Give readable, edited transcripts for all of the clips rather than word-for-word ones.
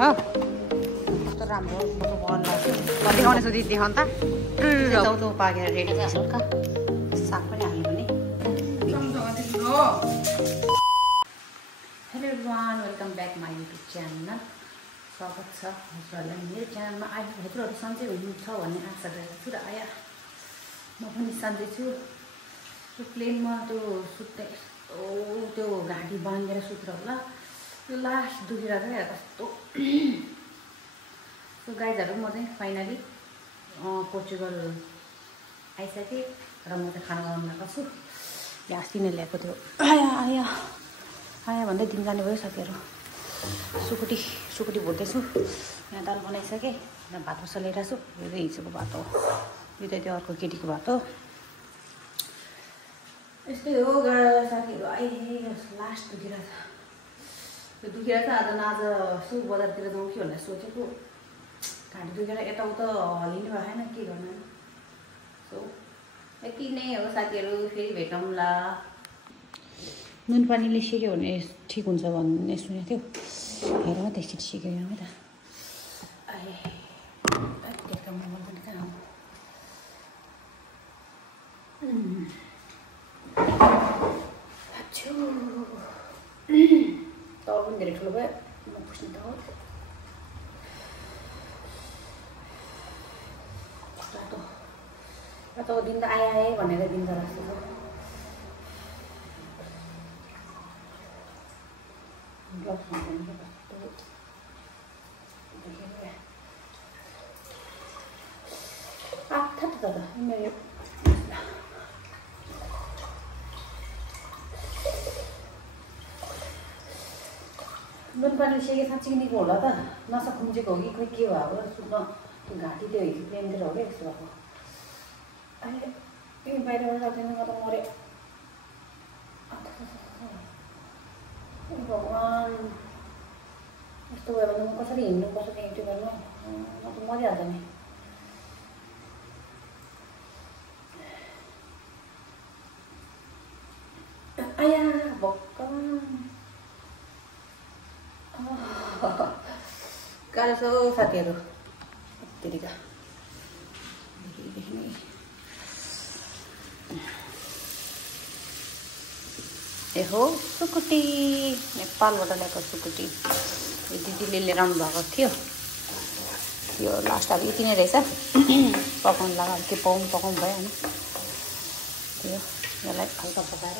कस्तो राम्रो फोटो गर्न लाग्यो कति गाउने छु दिदी देखाउनु त चौधो पाकेर रेडी भइसक्यो का साग पनि हाल्नु भने hello everyone welcome back my YouTube च्यानलमा स्वागत छ हजुरहरूलाई मेरो च्यानलमा अहिले हजुरहरू सन्चै हुनुहुन्छ भन्ने आशा गरेको छु र आया म पनि सन्चै छु त्यो प्लेनमा त्यो सुत्दै त्यो घाँटी बाँधेर सुतेर होला त्यो लास्ट दुखेर चाहिँ कस्तो त्यो गाइजहरू म चाहिँ फाइनली पोर्चुगल आइसकेँ र म चाहिँ खाना बनाउन गएको छु यहाँ अस्ति नै ल्याएको थियो आया भन्दै दिन जाने भयो साथीहरू सुकुटी भुट्दैछु यहाँ दाल बनाइसकेँ यहाँ भात बसालिरहेको छु यो चाहिँ हिजोको भात हो यो चाहिँ त्यो अर्को केटीको भात हो यस्तै हो साथीहरू अहिले लास्ट दुखेर छ त्यो दुखेर चाहिँ आज यसो बजारतिर जाउँ कि भनेर सोचेको घाँटी दुखेर यताउता हल्लिने भएन के गर्नु सो यति नै हो साथीहरू फेरि भेटौँला नुन पानीले सिक्यो भने ठिक हुन्छ भन्ने सुनेको थियो हेर त एकचोटि सिकेर है त त्यहाँ मोबाइल पनि कहाँ तब पनि धेरै ठुलो भयो म पुस्ने त हो रातो दिन त आए भनेर दिन त राख्छु नुन पानीले सेके साँच्ची निको होला त नसा खुम्चेको हो कि खोइ के भयो सुत्न त्यो घाँटी त्यो हिजो प्लेनतिर हो क्या यस्तो भएको अहिले यो बाहिरबाट जाँदैन म त मरेँ भगवान् यस्तो भयो भने म कसरी हिँड्नु कसरी त्यो गर्नु म त मरिहाल्छ नि आया भक्कन गाह्रो छ साथीहरू त्यतिका ए हो सुकुटी नेपालबाट ल्याएको सुकुटी यो दिदीले लिएर आउनु भएको थियो यो लास्ट अब यति नै रहेछ पकाउनु लगाएर के पकाउनु भयो होइन त्यो यसलाई हल्का पकाएर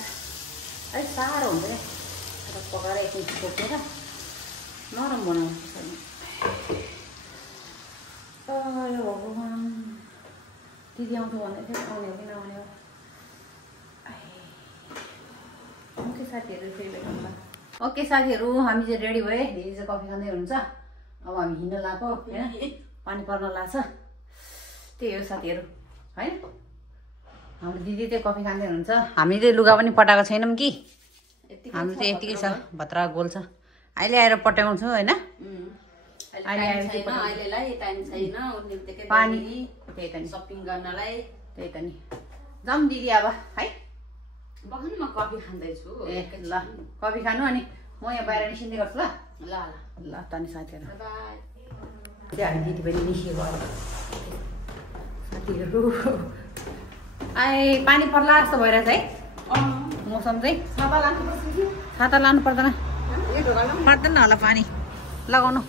अलिक साह्रो हुन्छ नि र पकाएर एकछिन छोपेर नरम बनाउनु पर्छ यो भगवान् दिदी आउँछ भन्दै थियो आउने हो कि नआउने हो ओके साथीहरू फेरि भेटौँला ओके साथीहरू हामी चाहिँ रेडी भए दिदी चाहिँ कफी खाँदै हुनुहुन्छ अब हामी हिँड्न लगाएको होइन पानी पर्न लाग्छ त्यही हो साथीहरू है हाम्रो दिदी चाहिँ कफी खाँदै हुनुहुन्छ हामी चाहिँ लुगा पनि पटाएको छैनौँ कि हाम्रो चाहिँ यतिकै छ भत्रा गोल छ अहिले आएर पट्याउँछु होइन पानी त्यही त नि सपिङ गर्नलाई त्यही त नि जाउँ दिदी अब है बगान म कफी खाँदैछु ए ल कफी खानु अनि म यहाँ बाहिर निस्किँदै गर्छु ल ल ल त नि साथीहरू बाई त्यो हामी दिदी पनि निस्किएको अब साथीहरू आए पानी पर्ला जस्तो भइरहेछ है मौसम चाहिँ छाता लानु पर्दैन होला पानी लगाउनु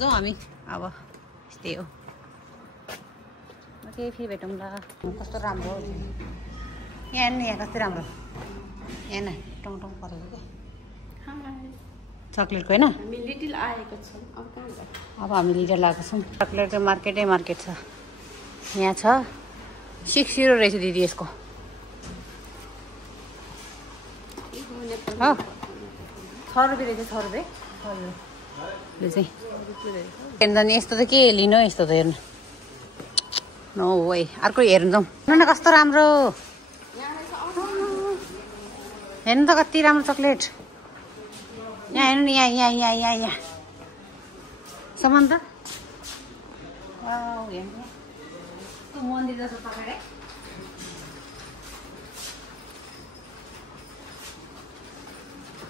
जाउँ हामी अब यस्तै हो ओके फेरि भेटौँला कस्तो राम्रो हो यहाँ कस्तो राम्रो यहाँ न टङ परेको क्या चक्लेटको होइन लिटिल आएको छ अब हामी लिटर लगाएको छौँ चक्लेटको मार्केट छ यहाँ छ 60 रहेछ दिदी यसको हो 6 रुपियाँ रहेछ 6 रुपियाँ यो चाहिँ हेर्नु नि यस्तो त के लिनु यस्तो त हेर्नु नो है अर्को हेर्नु जाउँ हेर्नु न कस्तो राम्रो हेर्नु त कति राम्रो चक्लेट यहाँ हेर्नु नि यहाँ सामान त हेर्नु मन्दिर जस्तो पकाएर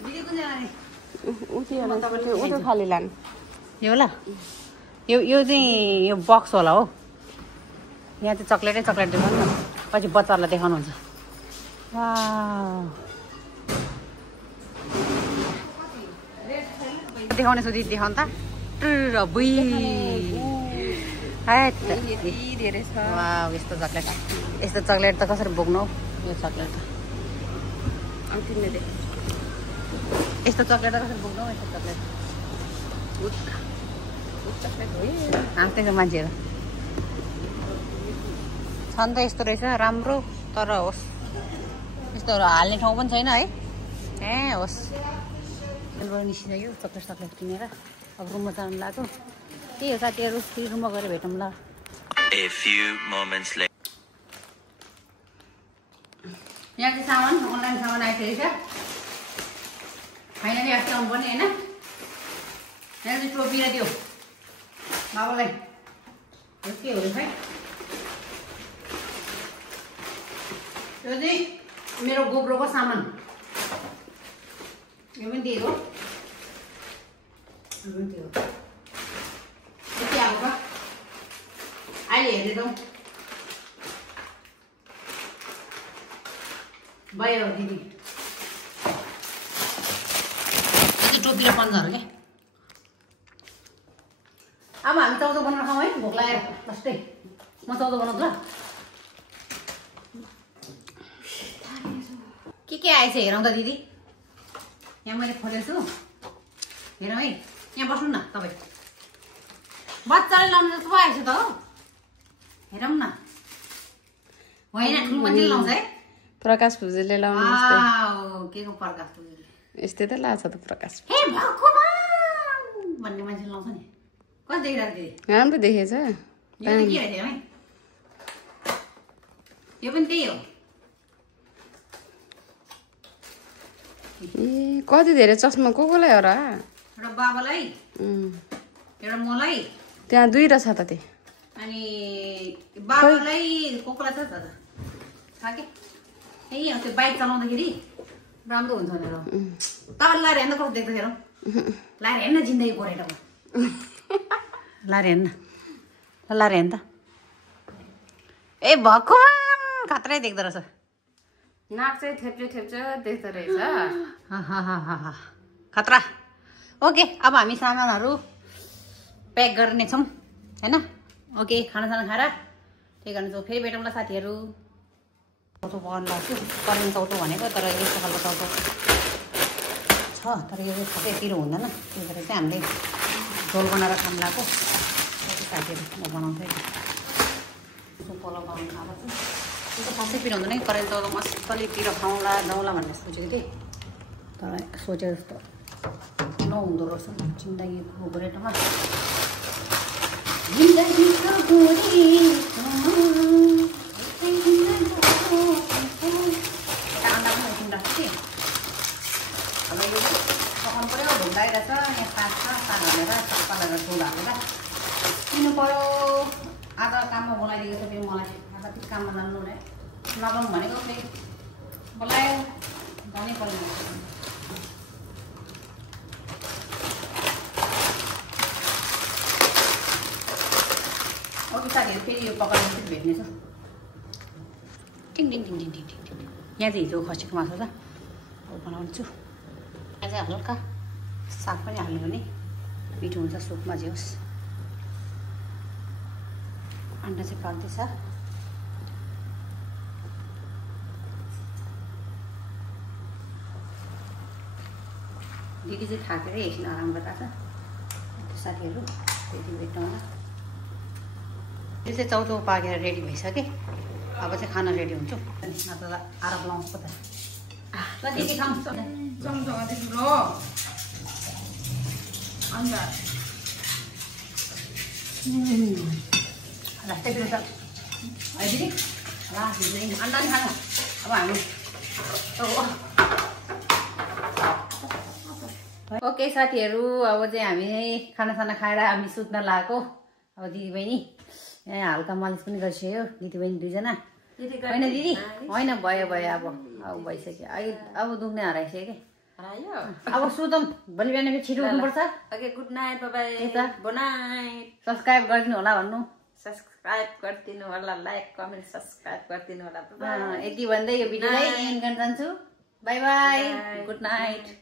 दिदी कुन जाने उठो खाली लानु यो होला यो चाहिँ यो बक्स होला हो यहाँ चाहिँ चक्लेटै चक्लेट देखाउनु न पछि बच्चाहरूलाई देखाउनुहुन्छ देखाउने सोधी देखाउनु त बुई धेरै छ यस्तो चक्लेट त कसरी बोक्नु हौ यो चक्लेट त यस्तो चक्लेट त कसरी बोक्नु हौ यस्तो चक्लेट हाँस्दैछ मान्छेहरू छन् त यस्तो रहेछ राम्रो तर होस् यस्तोहरू हाल्ने ठाउँ पनि छैन है ए होस् त्यसबाट निस्किसक्यो चक्लेट किनेर अब रुममा जानु लाग्यो त्यही हो साथीहरू फेरि रुममा गएर भेटौँ ल यहाँ चाहिँ सामान अनलाइन सामान आइसकेको छ फाइनली अस्ति आउनु पर्ने होइन यहाँ चाहिँ टोपी र त्यो बाबालाई के हो खै त्यो चाहिँ मेरो गोब्रोको सामान यो पनि त्यही हो यति आएको छ अहिले हेर्दै जाउँ भयो दिदी टोपी र पन्जाहरू क्या अब हामी चाउचाउ बनाएर खाउँ है भोक लागेर फर्स्टै म चाउचाउ बनाउँछु ल के आएछ हेरौँ त दिदी यहाँ मैले खोलेको छु हेरौँ है यहाँ बस्नु न तपाईँ बच्चाले लाउनु जस्तो पो आएछ त हो हेरौँ न होइन ठुलो मान्छेले लाउँछ है प्रकाश भुजेलले लाउनु के को प्रकाश भुजेल यस्तै त लाग्छ त प्रकाश हे भगवान भन्ने मान्छेले लाउँछ नि कति देखिरहेको दिदी राम्रो देखेछ यो चाहिँ के रहेछ है यो पनि त्यही हो ए कति धेरै चस्मा कोलाई हो र एउटा बाबालाई एउटा मलाई त्यहाँ दुई रहेछ त त्यो अनि बाबालाई कोकोलाई छ त के यही हो त्यो बाइक चलाउँदाखेरि राम्रो हुन्छ भनेर तपाईँले लाएर हेर्नु कस्तो देख्दाखेरि लाएर हेर्न जिन्दगी परेर लाएर हेर्न लाएर हेर्नु त ए भगवान खत्रै देख्दो रहेछ नाक चाहिँ थेप्चे देख्दो रहेछ खतरा ओके अब हामी सामानहरू प्याक गर्नेछौँ होइन ओके खानासाना खाएर त्यही गर्न चाहिँ फेरि भेटौँला साथीहरू चौचो पकाउनु लाग्छु करेन्ट चौचो भनेको तर यस्तो खालको चौचो छ तर यो चाहिँ छट्टैतिर हुँदैन त्यही भएर चाहिँ हामीले झोल बनाएर खानु लाग्यो साथीहरू म बनाउँछु पलाउ बनाउनु खाएको छु त्यो त खासै पिरो हुँदैन करेन्ट चौचो मजाले पिरो खाउँला जाउँला भनेर सोचेको थिएँ तर सोचेको जस्तो नहुँदो रहेछ जिन्दगीको गोरेटोमा पकाउनु पऱ्यो ढुङ्गाइरहेछ यहाँ साग छ साग हालेर सबै लगाएर झोल हालेर किन्नु पऱ्यो आज काममा बोलाइदिएको छ फेरि मलाई आज फेरि काममा जानु नजाउँ भनेको फेरि बोलायो जानै पर्यो ओके साथीहरू फेरि यो पकाएर फेरि भेट्नेछ टिङ टिङ टिङ टिङ टिङ टिङ यहाँ चाहिँ हिजो खसीको मासु छ अब बनाउँछु आज हल्का साग पनि हाल्नु भने मिठो हुन्छ सुपमा जे होस् अन्डा चाहिँ पाक्दैछ दिदी चाहिँ थाकेरै एकछिन आराम गरिरहेको छ साथीहरू त्यति भेट्नु होला यो चाहिँ चौचो पाकेर रेडी भइसक्यो अब चाहिँ खाना रेडी हुन्छु नत्र आराम लाउँछु त ल दिदी खाऊँ चम्चमा ठुलो अन्त लास्टै पिरो छ है दिदी लास्ट अन्डा पनि खानु अब हामी ओके साथीहरू अब चाहिँ हामी खानासाना खाएर हामी सुत्न लागेको अब दिदीबहिनी यहाँ हल्का मालिस पनि गरिसक्यो दिदीबहिनी दुईजना होइन दिदी होइन भयो अब भइसक्यो अब दुख्ने हराइसक्यो कि अब सुतौँ भोलि बिहान फेरि छिटो उठ्नुपर्छ okay good night bye good night subscribe गरिदिनु होला भन्नु सब्सक्राइब गरिदिनु होला लाइक कमेन्ट सब्सक्राइब गरिदिनु होला यति भन्दै यो भिडियोलाई एन्ड गर्न चाहन्छु बाई बाई गुड नाइट